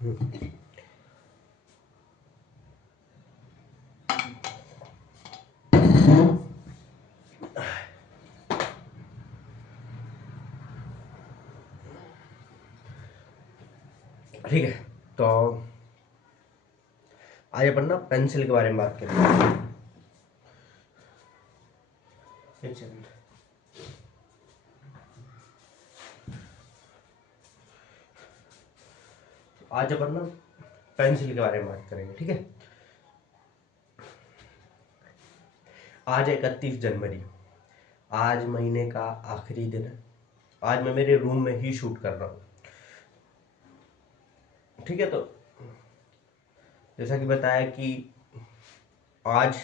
हम्म, ठीक है। तो आज अपन ना पेंसिल के बारे में बात करेंगे। एक सेकंड। आज अपन ना पेंसिल के बारे में बात करेंगे, ठीक है। आज 31 जनवरी, आज महीने का आखिरी दिन है। आज मैं मेरे रूम में ही शूट कर रहा हूँ, ठीक है। तो जैसा कि बताया कि आज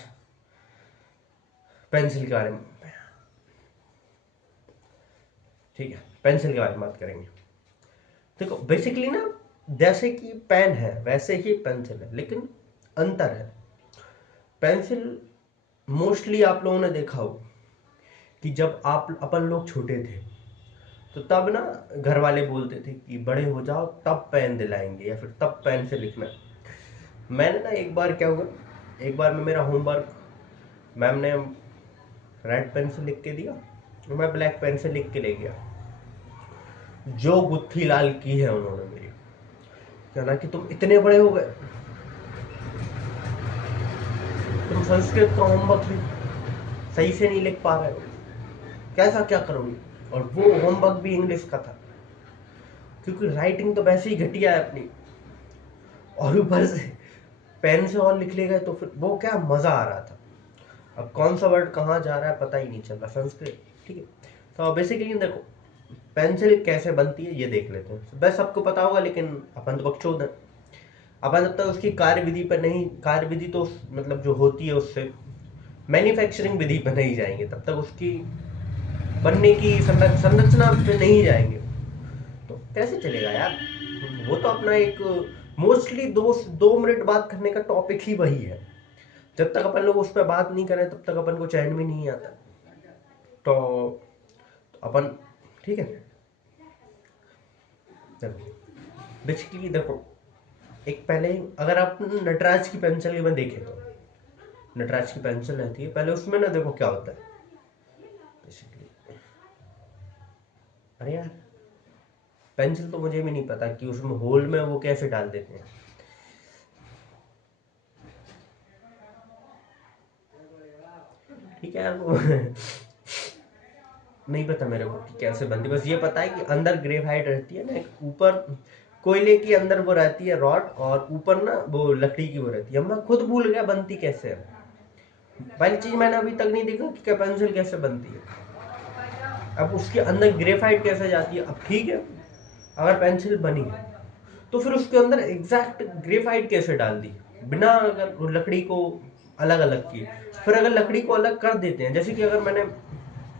पेंसिल के बारे में, ठीक है, पेंसिल के बारे में बात करेंगे। देखो बेसिकली ना, जैसे कि पेन है वैसे ही पेंसिल है, लेकिन अंतर है। पेंसिल मोस्टली आप लोगों ने देखा हो कि जब आप अपन लोग छोटे थे तो तब ना घर वाले बोलते थे कि बड़े हो जाओ तब पेन दिलाएंगे या फिर तब पेन से लिखना। मैंने ना एक बार क्या हुआ, एक बार मैं मेरा होमवर्क मैम ने रेड पेन से लिख के दिया और मैं ब्लैक पेन से लिख के ले गया। जो गुत्थी लाल की है उन्होंने मेरी, कहना कि तुम इतने बड़े हो गए, तुम संस्कृत का होमवर्क भी सही से नहीं लिख पा रहे हो, कैसा क्या करोगे। और वो होमवर्क भी इंग्लिश का था, क्योंकि राइटिंग तो वैसे ही घटिया है अपनी, और ऊपर से पेन से और लिख ले गए तो फिर वो क्या मजा आ रहा था। अब कौन सा वर्ड कहाँ जा रहा है पता ही नहीं चल रहा, संस्कृत, ठीक है। तो बेसिकली देखो पेंसिल कैसे बनती है ये देख लेते हैं। बस सबको पता होगा, लेकिन अपन तो बकचोद है। अपन जब तक उसकी कार्य विधि पर नहीं, कार्य विधि तो मतलब जो होती है उससे मैन्युफैक्चरिंग विधि पर नहीं जाएंगे, तब तक उसकी बनने की संरचना पे नहीं जाएंगे तो कैसे चलेगा यार। वो तो अपना एक मोस्टली 2 मिनट बात करने का टॉपिक ही वही है। जब तक अपन लोग उस पर बात नहीं करें तब तक अपन को चैन भी नहीं आता। तो अपन, ठीक है, देखो बेसिकली देखो, एक पहले अगर आप नटराज की पेंसिल में देखें तो नटराज की पेंसिल रहती है, पहले उसमें ना देखो क्या होता है बेसिकली। अरे यार, पेंसिल तो मुझे भी नहीं पता कि उसमें होल में वो कैसे डाल देते हैं। ठीक है यार, वो नहीं पता मेरे को कि कैसे बनती, बस ये पता है कि अंदर ग्रेफाइट रहती है ना, एक ऊपर कोयले की अंदर वो रहती है रॉड, और ऊपर ना वो लकड़ी की वो रहती है। मैं खुद भूल गया बनती कैसे है। पहली चीज मैंने अभी तक नहीं देखा कि क्या पेंसिल कैसे बनती है। अब उसके अंदर ग्रेफाइट कैसे जाती है। अब ठीक है, अगर पेंसिल बनी है तो फिर उसके अंदर एग्जैक्ट ग्रेफाइट कैसे डाल दी, बिना अगर लकड़ी को अलग अलग किए। फिर अगर लकड़ी को अलग कर देते हैं, जैसे कि अगर मैंने,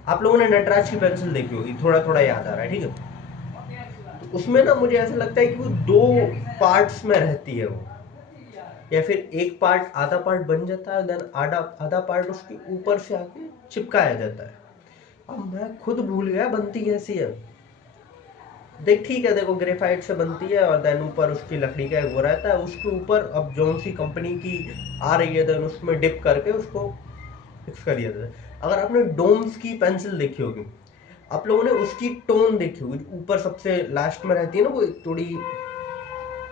आप लोगों ने नटराज की पेंसिल देखी होगी, थोड़ा थोड़ा याद आ रहा है, ठीक है। तो उसमें ना मुझे ऐसा लगता है कि वो 2 पार्ट्स में रहती है वो, या फिर एक पार्ट, आधा पार्ट बन जाता है, देन आधा आधा पार्ट उसके ऊपर से आके चिपकाया जाता है। अब मैं खुद भूल गया बनती कैसी है। देख ठीक है, देखो ग्रेफाइट से बनती है और देन ऊपर उसकी लकड़ी का एक वो रहता है, उसके ऊपर अब जो सी कंपनी की आ रही है देन उसमें डिप करके उसको फिक्स कर दिया जाता है। अगर आपने डोम्स की पेंसिल देखी होगी, आप लोगों ने उसकी टोन देखी होगी, ऊपर सबसे लास्ट में रहती है ना वो थोड़ी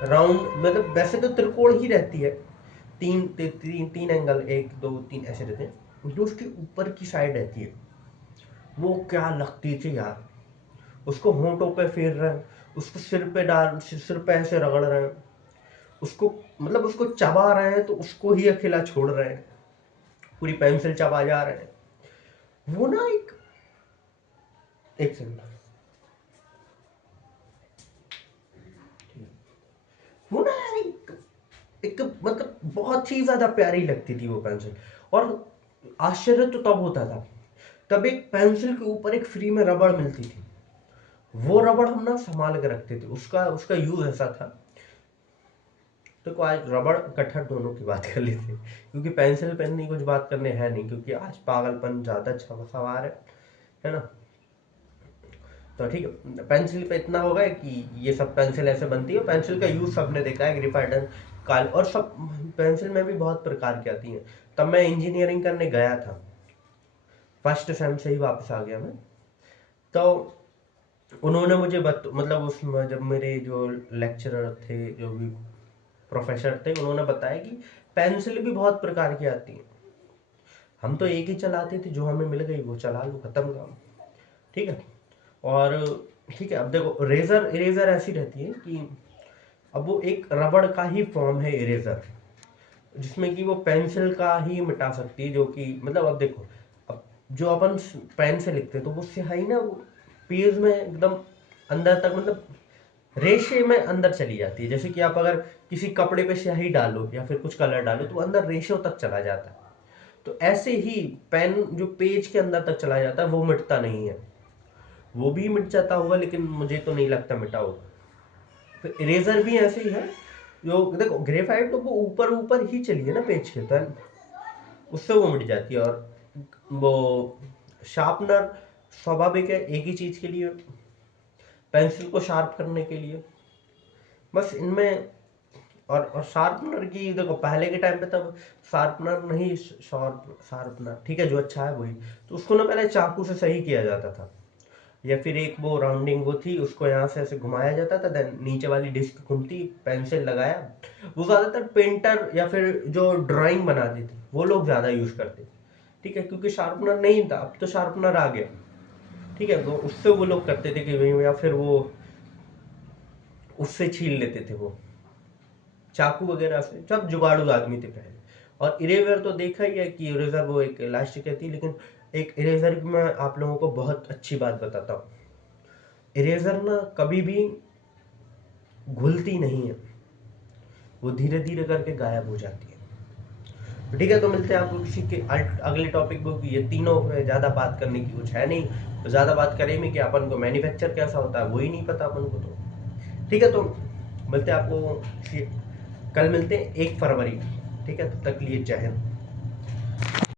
राउंड, मतलब वैसे तो त्रिकोण ही रहती है, तीन एंगल, 1 2 3 ऐसे रहते हैं। जो उसकी ऊपर की साइड रहती है वो क्या लगती थी यार। उसको होंठों पे फेर रहे हैं, उसको सिर पे डाल, सिर पे ऐसे रगड़ रहे हैं, उसको मतलब उसको चबा रहे हैं तो उसको ही अकेला छोड़ रहे हैं, पूरी पेंसिल चबा जा रहे हैं। वो ना एक सेकंड, वो ना यार एक मतलब बहुत ही ज्यादा प्यारी लगती थी वो पेंसिल। और आश्चर्य तो तब होता था, तब एक पेंसिल के ऊपर एक फ्री में रबड़ मिलती थी। वो रबड़ हम ना संभाल के रखते थे, उसका उसका यूज ऐसा था। तो आज रबड़ कटहर दोनों की बात कर लेते हैं, क्योंकि पेंसिल पेन नहीं कुछ बात करने है नहीं, क्योंकि आज पागलपन ज्यादा सवार है ना। तो ठीक है, पेंसिल पे इतना होगा कि ये सब पेंसिल ऐसे बनती है, पेंसिल का यूज सबने देखा है, ग्रेफाइट काल, और सब पेंसिल में भी बहुत प्रकार की आती हैं। तब मैं इंजीनियरिंग करने गया था, फर्स्ट सेम से ही वापस आ गया मैं। तो उन्होंने मुझे मतलब उसमें जब मेरे जो लेक्चरर थे, जो भी प्रोफेसर थे, उन्होंने बताया कि पेंसिल भी बहुत प्रकार की आती है। हम तो एक ही चलाते थे, जो हमें मिल गई वो चला लो, खत्म काम। ठीक है। और ठीक है, अब देखो रेजर, इरेजर ऐसी रहती है कि अब वो एक रबड़ का ही फॉर्म है इरेजर, जिसमें कि वो पेंसिल का ही मिटा सकती है, जो कि मतलब अब देखो, अब जो अपन पेन से लिखते हैं तो वो स्याही ना, वो पेज में एकदम अंदर तक, मतलब रेशे में अंदर चली जाती है। जैसे कि आप अगर किसी कपड़े पे स्याही डालो या फिर कुछ कलर डालो तो अंदर रेशों तक चला जाता है। तो ऐसे ही पेन जो पेज के अंदर तक चला जाता है वो मिटता नहीं है। वो भी मिट जाता होगा, लेकिन मुझे तो नहीं लगता मिटा होगा। तो इरेजर भी ऐसे ही है, जो देखो ग्रेफाइट तो वो ऊपर ऊपर ही चली है ना पेज के, तो उससे वो मिट जाती है। और वो शार्पनर स्वाभाविक है, एक ही चीज के लिए, पेंसिल को शार्प करने के लिए, बस इनमें। और शार्पनर की देखो, पहले के टाइम पे तब शार्पनर नहीं, शार्पनर ठीक है, जो अच्छा है वही, तो उसको ना पहले चाकू से सही किया जाता था, या फिर एक वो राउंडिंग वो थी, उसको यहाँ से ऐसे घुमाया जाता था, देन नीचे वाली डिस्क घूमती, पेंसिल लगाया। वो ज्यादातर पेंटर या फिर जो ड्राइंग बनाते थे वो लोग ज्यादा यूज करते थे। ठीक है, क्योंकि शार्पनर नहीं था, अब तो शार्पनर आ गया। ठीक है, वो उससे वो लोग करते थे कि या फिर वो उससे छील लेते थे, वो चाकू वगैरह से, सब जुगाड़ू आदमी थे पहले। और इरेजर तो देखा ही है कि इरेजर वो एक इलास्टिक रहती है, लेकिन एक इरेजर की मैं आप लोगों को बहुत अच्छी बात बताता हूँ। इरेजर ना कभी भी घुलती नहीं है, वो धीरे धीरे करके गायब हो जाती है। तो ठीक है, तो मिलते हैं आपको किसी के अगले टॉपिक को, कि ये तीनों पे ज्यादा बात करने की कुछ है नहीं, तो ज्यादा बात करेंगे कि अपन को मैन्युफैक्चर कैसा होता है वही नहीं पता अपन को। तो ठीक है, तो मिलते हैं आपको कल मिलते हैं 1 फरवरी। ठीक है, तब तक के लिए जय हिंद।